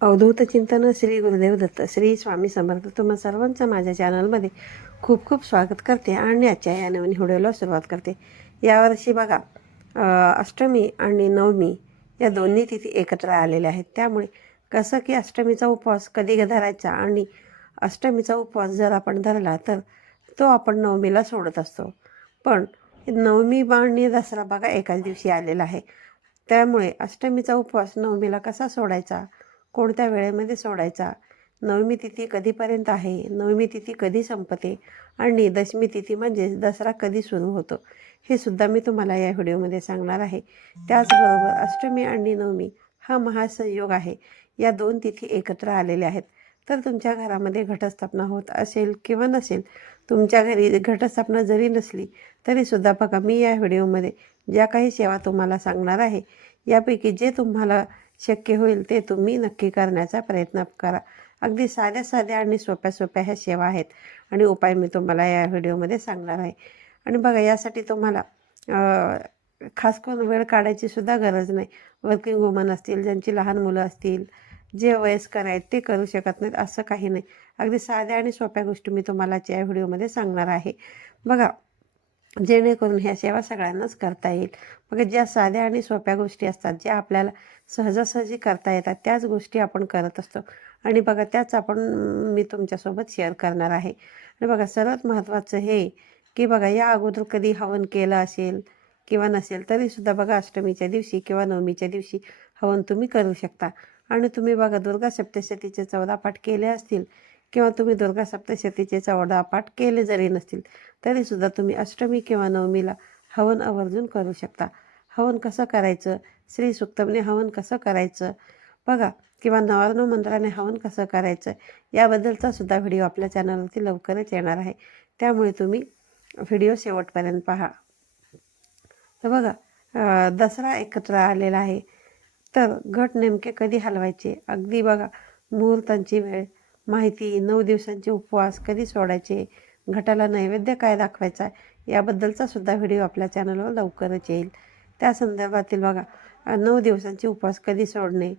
अवधूत चिंतन श्री गुरुदेव दत्त श्री स्वामी समर्थ. तुम्हा सर्वांचं माझ्या चॅनलमध्ये खूप खूप स्वागत करते आणि आजच्या या नवीन व्हिडिओला सुरुवात करते. यावर्षी बघा अष्टमी आणि नवमी या दोन्ही तिथी एकत्र आलेल्या आहेत. त्यामुळे कसं की अष्टमीचा उपवास कधी धरायचा आणि अष्टमीचा उपवास जर आपण धरला तर तो आपण नवमीला सोडत असतो. पण नवमी आणि दसरा बघा एकाच दिवशी आलेला आहे. त्यामुळे अष्टमीचा उपवास नवमीला कसा सोडायचा? कोणत्या वेळेमध्ये सोडायचा? नवमी तिथी कधीपर्यंत आहे? नवमी तिथी कधी संपते? आणि दशमी तिथी म्हणजे दसरा कधी सुरू होतो? हे सुद्धा मी तुम्हाला या व्हिडिओमध्ये सांगणार आहे. त्याचबरोबर अष्टमी आणि नवमी हा महासंयोग आहे. या दोन तिथी एकत्र आलेल्या आहेत. तर तुमच्या घरामध्ये घटस्थापना होत असेल किंवा नसेल तुमच्या घरी घटस्थापना जरी नसली तरीसुद्धा बघा मी या व्हिडिओमध्ये ज्या काही सेवा तुम्हाला सांगणार आहे यापैकी जे तुम्हाला शक्य होईल ते तुम्ही नक्की करण्याचा प्रयत्न करा. अगदी साध्या साध्या आणि सोप्या सोप्या ह्या सेवा आहेत आणि उपाय मी तुम्हाला या व्हिडिओमध्ये सांगणार आहे. आणि बघा यासाठी तुम्हाला खास करून वेळ काढायची सुद्धा गरज नाही. वर्किंग वुमन असतील ज्यांची लहान मुलं असतील जे वयस्कर आहेत ते करू शकत नाहीत असं काही नाही. अगदी साध्या आणि सोप्या गोष्टी मी तुम्हाला या व्हिडिओमध्ये सांगणार आहे. बघा जेणेकरून ह्या सेवा सगळ्यांनाच करता येईल. मग ज्या साध्या आणि सोप्या गोष्टी असतात ज्या आपल्याला सहजासहजी करता येतात त्याच गोष्टी आपण करत असतो. आणि बघा त्याच आपण मी तुमच्यासोबत शेअर करणार आहे. आणि बघा सर्वात महत्त्वाचं हे की बघा या अगोदर कधी हवन केलं असेल किंवा नसेल तरीसुद्धा बघा अष्टमीच्या दिवशी किंवा नवमीच्या दिवशी हवन तुम्ही करू शकता. आणि तुम्ही बघा दुर्गा सप्तशतीचे चौदा पाठ केले असतील किंवा तुम्ही दुर्गा सप्तशतीचे चवडा पाठ केले जरी नसतील तरीसुद्धा तुम्ही अष्टमी किंवा नवमीला हवन आवर्जून करू शकता. हवन कसं करायचं? श्री सुक्तमने हवन कसं करायचं? बघा किंवा नवार्णव मंत्राने हवन कसं करायचं? याबद्दलचा सुद्धा व्हिडिओ आपल्या चॅनलवरती लवकरच येणार आहे. त्यामुळे तुम्ही व्हिडिओ शेवटपर्यंत पहा. तर बघा दसरा एकत्र आलेला आहे. तर घट नेमके कधी हलवायचे? अगदी बघा मुहूर्तांची वेळ. माहिती नऊ दिवसांचे उपवास कधी सोडायचे घटाला नैवेद्य काय दाखवायचा याबद्दलचा सुद्धा व्हिडिओ आपल्या चॅनलवर लवकरच येईल. त्या संदर्भातील बघा नऊ दिवसांचे उपवास कधी सोडणे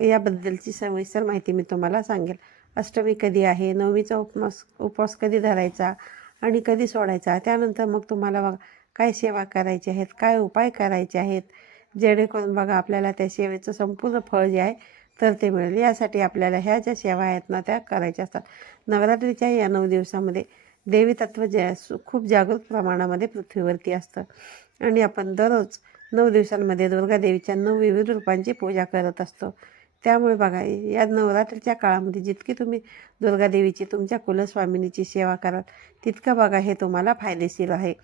याबद्दलची सविस्तर माहिती मी तुम्हाला सांगेल. अष्टमी कधी आहे नवमीचा उपवास उपवास कधी धरायचा आणि कधी सोडायचा त्यानंतर मग तुम्हाला बघा काय सेवा करायची आहेत काय उपाय करायचे आहेत जेणेकरून बघा आपल्याला त्या सेवेचं संपूर्ण फळ जे आहे तर ते मिळेल. यासाठी आपल्याला ह्या ज्या सेवा आहेत ना त्या करायच्या असतात. नवरात्रीच्या या नऊ दिवसामध्ये देवी तत्व जे सु- खूप जागृत प्रमाणामध्ये पृथ्वीवरती असतं. आणि आपण दररोज नऊ दिवसांमध्ये दुर्गा देवीच्या नऊ विविध रूपांची पूजा करत असतो. त्यामुळे बघा या नवरात्रीच्या काळामध्ये जितकी तुम्ही दुर्गा देवीची तुमच्या कुलस्वामिनीची सेवा कराल तितकं बघा हे तुम्हाला फायदेशीर आहे.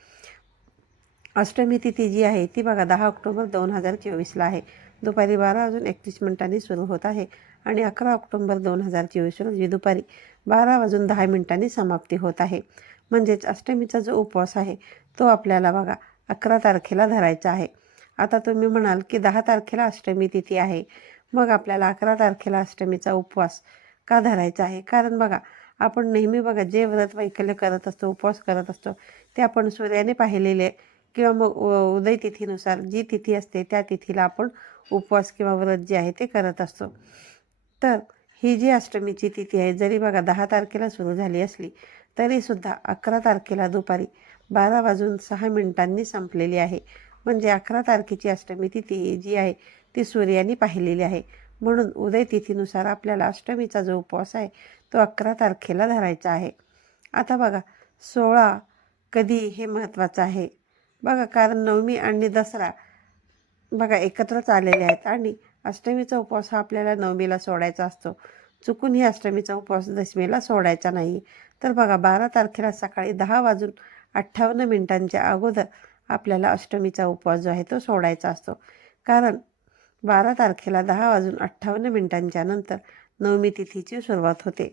अष्टमी तिथी जी आहे ती बघा दहा ऑक्टोबर दोन हजार चोवीसला आहे. दुपारी बारा वाजून एकतीस मिनिटांनी सुरू होत आहे आणि अकरा ऑक्टोंबर दोन हजार चोवीस रोजी दुपारी बारा वाजून दहा मिनिटांनी समाप्ती होत आहे. म्हणजेच अष्टमीचा जो उपवास आहे तो आपल्याला बघा अकरा तारखेला धरायचा आहे. आता तुम्ही म्हणाल की दहा तारखेला अष्टमी तिथी आहे. मग आपल्याला अकरा तारखेला अष्टमीचा उपवास का धरायचा आहे? कारण बघा आपण नेहमी बघा जे व्रत वैकल्य करत असतो उपवास करत असतो ते आपण सूर्याने पाहिलेले किंवा मग उदय तिथीनुसार जी तिथी असते त्या तिथीला आपण उपवास किंवा व्रत जे आहे ते करत असतो. तर ही जी अष्टमीची तिथी आहे जरी बघा दहा तारखेला सुरू झाली असली तरीसुद्धा अकरा तारखेला दुपारी बारा वाजून सहा मिनिटांनी संपलेली आहे. म्हणजे अकरा तारखेची अष्टमी तिथी जी आहे ती सूर्याने पाहिलेली आहे. म्हणून उदय तिथीनुसार आपल्याला अष्टमीचा जो उपवास आहे तो अकरा तारखेला धरायचा आहे. आता बघा सोळा कधी हे महत्त्वाचं आहे? बघा कारण नवमी आणि दसरा बघा एकत्रच आलेले आहेत. आणि अष्टमीचा उपवास हा आपल्याला नवमीला सोडायचा असतो. चुकून ही अष्टमीचा उपवास दशमीला सोडायचा नाही. तर बघा बारा तारखेला सकाळी दहा वाजून अठ्ठावन्न मिनिटांच्या अगोदर आपल्याला अष्टमीचा उपवास जो आहे तो सोडायचा असतो. कारण बारा तारखेला दहा वाजून अठ्ठावन्न मिनिटांच्या नंतर नवमी तिथीची सुरुवात होते.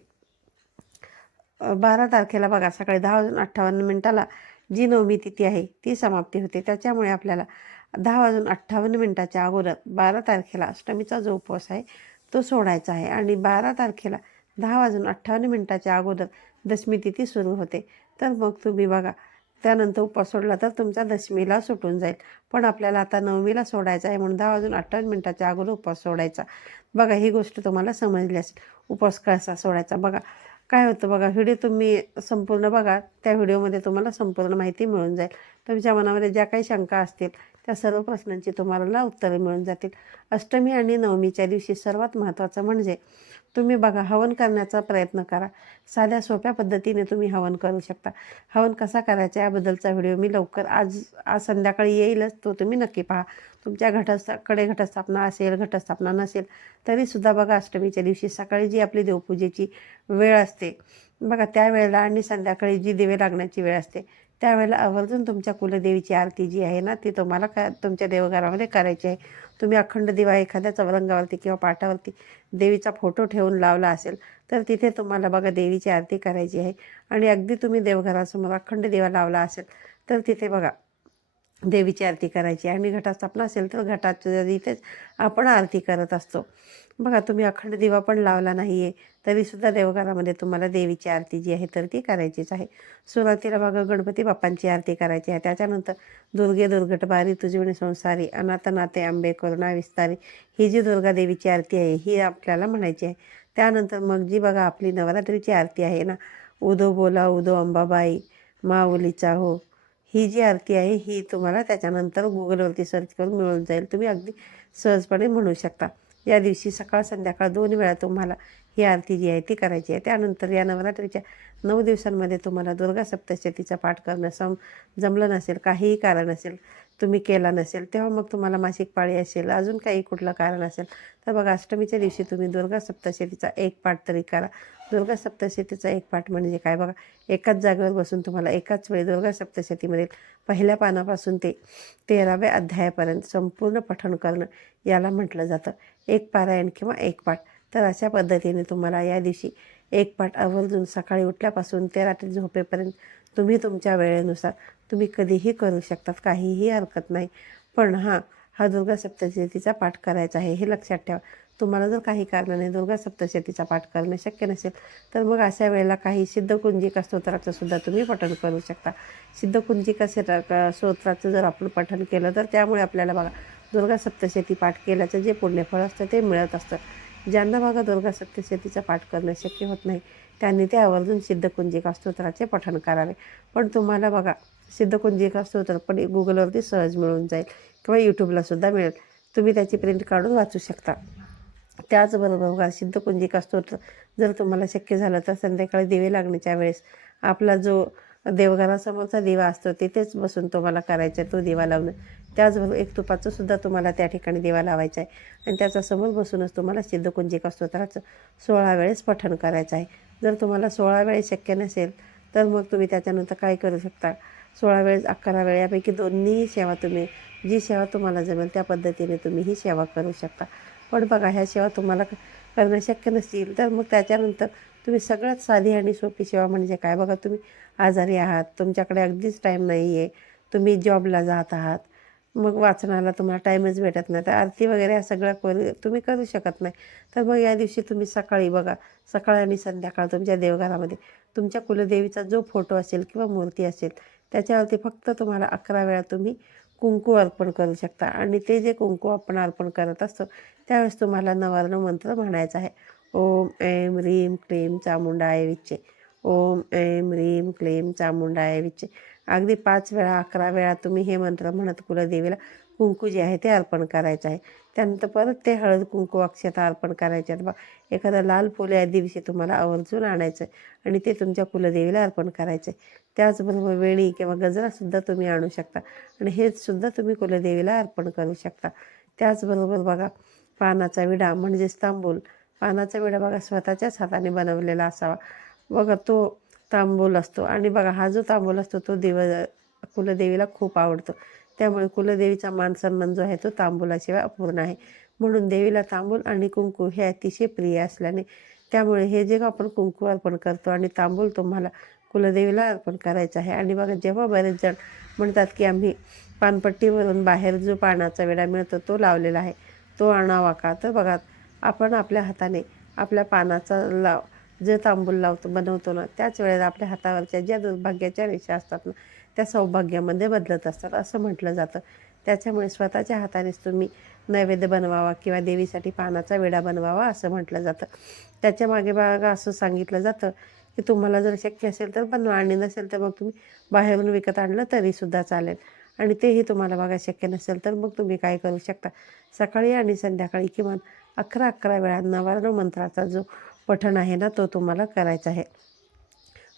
बारा तारखेला बघा सकाळी दहा वाजून अठ्ठावन्न मिनिटाला जी नवमी तिथी आहे ती समाप्ती होते. त्याच्यामुळे आपल्याला दहा वाजून अठ्ठावन्न मिनिटाच्या अगोदर बारा तारखेला अष्टमीचा जो उपवास आहे तो सोडायचा आहे. आणि बारा तारखेला दहा वाजून अठ्ठावन्न मिनिटाच्या अगोदर दशमी तिथी सुरू होते. तर मग तुम्ही बघा त्यानंतर उपवास सोडला तर तुमचा दशमीला सुटून जाईल. पण आपल्याला आता नवमीला सोडायचा आहे म्हणून दहा वाजून अठ्ठावन्न मिनिटाच्या अगोदर उपवास सोडायचा. बघा ही गोष्ट तुम्हाला समजली असेल. उपवास कसा सोडायचा? बघा काय होतं बघा व्हिडिओ तुम्ही संपूर्ण बघा त्या व्हिडिओमध्ये तुम्हाला संपूर्ण माहिती मिळून जाईल. तुमच्या मनामध्ये ज्या काही शंका असतील त्या सर्व प्रश्नांची तुम्हाला उत्तरे मिळून जातील. अष्टमी आणि नवमीच्या दिवशी सर्वात महत्त्वाचं म्हणजे तुम्ही बघा हवन करण्याचा प्रयत्न करा. साध्या सोप्या पद्धतीने तुम्ही हवन करू शकता. हवन कसा करायचा याबद्दलचा व्हिडिओ मी लवकर आज आज संध्याकाळी येईलच तो तुम्ही नक्की पहा. तुमच्या घटस्थाकडे घटस्थापना असेल घटस्थापना नसेल तरीसुद्धा बघा अष्टमीच्या दिवशी सकाळी जी आपली देवपूजेची वेळ असते बघा त्या वेळेला आणि संध्याकाळी जी दिवे लागण्याची वेळ असते त्यावेळेला आवर्जून तुमच्या कुलदेवीची आरती जी आहे ना ती तुम्हाला का तुमच्या देवघरामध्ये करायची आहे. तुम्ही अखंड दिवा एखाद्या चौरंगावरती किंवा पाटावरती देवीचा फोटो ठेवून लावला असेल तर तिथे तुम्हाला बघा देवीची आरती करायची आहे. आणि अगदी तुम्ही देवघरासमोर अखंड दिवा लावला असेल तर तिथे बघा देवीची आरती करायची. आणि घटास्थापना असेल तर घटाच्या इथेच आपण आरती करत असतो. बघा तुम्ही अखंड दिवा पण लावला नाही आहे तरीसुद्धा देवघरामध्ये तुम्हाला देवीची आरती जी आहे तर ती करायचीच आहे. सुरुवातीला बघा गणपती बाप्पांची आरती करायची आहे. त्याच्यानंतर दुर्गे दुर्घट बारी तुझविणी संसारी अनाथ नाते आंबे करुणा विस्तारी ही जी दुर्गा देवीची आरती आहे ही आपल्याला म्हणायची आहे. त्यानंतर मग जी बघा आपली नवरात्रीची आरती आहे ना उदो बोला उदो अंबाबाई माऊलीचा हो ही जी आरती आहे ही तुम्हाला त्याच्यानंतर गुगलवरती सर्च करून मिळून जाईल. तुम्ही अगदी सहजपणे म्हणू शकता. या दिवशी सकाळ संध्याकाळ दोन वेळा तुम्हाला ही आरती जी आहे ती करायची आहे. त्यानंतर या नवरात्रीच्या नऊ दिवसांमध्ये तुम्हाला दुर्गा सप्तशतीचा पाठ करणं सम जमलं नसेल काहीही कारण असेल तुम्ही केला नसेल तेव्हा मग तुम्हाला मासिक पाळी असेल अजून काही कुठलं कारण असेल. तर बघा अष्टमीच्या दिवशी तुम्ही दुर्गा सप्तशतीचा एक पाठ तरी करा. दुर्गा सप्तशतीचा एक पाठ म्हणजे काय? बघा एकाच जागेवर बसून तुम्हाला एकाच वेळी दुर्गा सप्तशतीमधील पहिल्या पानापासून ते तेराव्या अध्यायापर्यंत संपूर्ण पठण करणं याला म्हटलं जातं. एक पारायण किंवा एक पाठ. तर अशा पद्धतीने तुम्हाला या दिवशी एक पाठ आवर्जून सकाळी उठल्यापासून ते रात्री झोपेपर्यंत तुम्ही तुमच्या वेळेनुसार तुम्ही कधीही करू शकतात काहीही हरकत नाही. पण हां हा दुर्गा सप्तशतीचा पाठ करायचा आहे हे लक्षात ठेवा. तुम्हाला जर काही कारणाने दुर्गा सप्तशतीचा पाठ करणं शक्य नसेल तर मग अशा वेळेला काही सिद्धकुंजिका स्तोत्राचं सुद्धा तुम्ही पठण करू शकता. सिद्धकुंजिका स्तोत्राचं जर आपण पठण केलं तर त्यामुळे आपल्याला बघा दुर्गा सप्तशती पाठ केल्याचं जे पुण्यफळ असतं ते मिळत असतं. ज्यांना बघा दुर्गा सप्तशतीचा पाठ करणं शक्य होत नाही त्यांनी ते आवर्जून सिद्धकुंजिका स्तोत्राचे पठण करावे. पण तुम्हाला बघा सिद्धकुंजिका स्तोत्र पण गुगलवरती सहज मिळून जाईल किंवा यूट्यूबला सुद्धा मिळेल. तुम्ही त्याची प्रिंट काढून वाचू शकता. त्याचबरोबर बघा सिद्धकुंजिका स्तोत्र जर तुम्हाला शक्य झालं तर संध्याकाळी दिवे लागण्याच्या वेळेस आपला जो देवघरासमोरचा दिवा असतो तिथेच बसून तुम्हाला करायचा आहे तो दिवा लावणं. त्याचबरोबर एक तुपाचं सुद्धा तुम्हाला त्या ठिकाणी देवा लावायचा आहे. आणि त्याचा समोर बसूनच तुम्हाला सिद्धकुंजिका स्तोत्राचं सोळा वेळेस पठण करायचं आहे. जर तुम्हाला सोळा वेळेस शक्य नसेल तर मग तुम्ही त्याच्यानंतर काय करू शकता? सोळा वेळेस अकरा वेळ यापैकी दोन्ही सेवा तुम्ही जी सेवा तुम्हाला जमेल त्या पद्धतीने तुम्ही ही सेवा करू शकता. पण बघा ह्या सेवा तुम्हाला करणं शक्य नसतील तर मग त्याच्यानंतर तुम्ही सगळ्यात साधी आणि सोपी सेवा म्हणजे काय? बघा तुम्ही आजारी आहात तुमच्याकडे अगदीच टाईम नाही आहे तुम्ही जॉबला जात आहात मग वाचनाला तुम्हाला टाईमच भेटत नाही. तर आरती वगैरे या सगळ्या करू तुम्ही करू शकत नाही. तर मग या दिवशी तुम्ही सकाळी बघा सकाळ आणि संध्याकाळ तुमच्या देवघरामध्ये तुमच्या कुलदेवीचा जो फोटो असेल किंवा मूर्ती असेल त्याच्यावरती फक्त तुम्हाला अकरा वेळा तुम्ही कुंकू अर्पण करू शकता. आणि ते जे कुंकू आपण अर्पण करत असतो त्यावेळेस तुम्हाला नवर्ण मंत्र म्हणायचा आहे. ओम ऐम रीम क्लीम चामुंडाय विच्चे ओम ऐम रीम क्लीम चामुंडाय विच्चे अगदी पाच वेळा अकरा वेळा तुम्ही हे मंत्र म्हणत कुलदेवीला कुंकू जे आहे ते अर्पण करायचं आहे. त्यानंतर परत ते हळद कुंकू अक्षता अर्पण करायचे आहेत. बा एखादा लाल फुल या दिवशी तुम्हाला आवर्जून आणायचं आहे आणि ते तुमच्या कुलदेवीला अर्पण करायचं आहे. त्याचबरोबर वेणी किंवा गजरासुद्धा तुम्ही आणू शकता आणि हेचसुद्धा तुम्ही कुलदेवीला अर्पण करू शकता. त्याचबरोबर बघा पानाचा विडा म्हणजेच तांबूल पानाचा विडा बघा स्वतःच्याच हाताने बनवलेला असावा. बघा तो तांबूल असतो. आणि बघा हा जो तांबूल असतो तो देव कुलदेवीला खूप आवडतो. त्यामुळे कुलदेवीचा मान सन्मान जो आहे तो तांबूलाशिवाय अपूर्ण आहे. म्हणून देवीला तांबूल आणि कुंकू हे अतिशय प्रिय असल्याने त्यामुळे हे जे आपण कुंकू अर्पण करतो आणि तांबूल तुम्हाला कुलदेवीला अर्पण करायचं आहे. आणि बघा जेव्हा बरेच जण म्हणतात की आम्ही पानपट्टीवरून बाहेर जो पानाचा वेडा मिळतो तो लावलेला आहे. तो आणावा का? तर बघा आपण आपल्या हाताने आपल्या पानाचा लाव जो तांबूल लावतो बनवतो ना त्याच वेळेला आपल्या हातावरच्या ज्या दुर्भाग्याच्या रेषा असतात ना त्या सौभाग्यामध्ये बदलत असतात असं म्हटलं जातं. त्याच्यामुळे स्वतःच्या हातानेच तुम्ही नैवेद्य बनवावा किंवा देवीसाठी पानाचा वेडा बनवावा असं म्हटलं जातं. त्याच्यामागे बागा असं सांगितलं जातं की तुम्हाला जर शक्य असेल तर बनवा आणि नसेल तर मग तुम्ही बाहेरून विकत आणलं तरीसुद्धा चालेल. आणि तेही तुम्हाला बघा शक्य नसेल तर मग तुम्ही काय करू शकता? सकाळी आणि संध्याकाळी किमान अकरा अकरा वेळा नवर्ण मंत्राचा जो पठण आहे ना तो तुम्हाला करायचा आहे.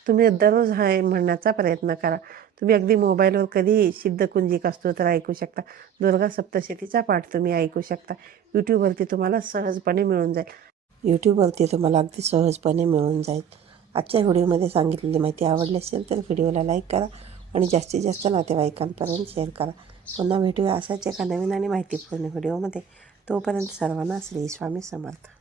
तुम्ही दररोज हा म्हणण्याचा प्रयत्न करा. तुम्ही अगदी मोबाईलवर कधी सिद्धकुंजिक असतो तर ऐकू शकता. दुर्गा सप्तशतीचा पाठ तुम्ही ऐकू शकता. यूट्यूबवरती तुम्हाला सहजपणे मिळून जाईल. यूट्यूबवरती तुम्हाला अगदी सहजपणे मिळून जाईल. आजच्या व्हिडिओमध्ये सांगितलेली माहिती आवडली असेल तर व्हिडिओला लाईक करा आणि जास्तीत जास्त नातेवाईकांपर्यंत शेअर करा. पुन्हा भेटूया असाच एका नवीन आणि माहितीपूर्ण व्हिडिओमध्ये. तोपर्यंत सर्वांना श्री स्वामी समर्थ.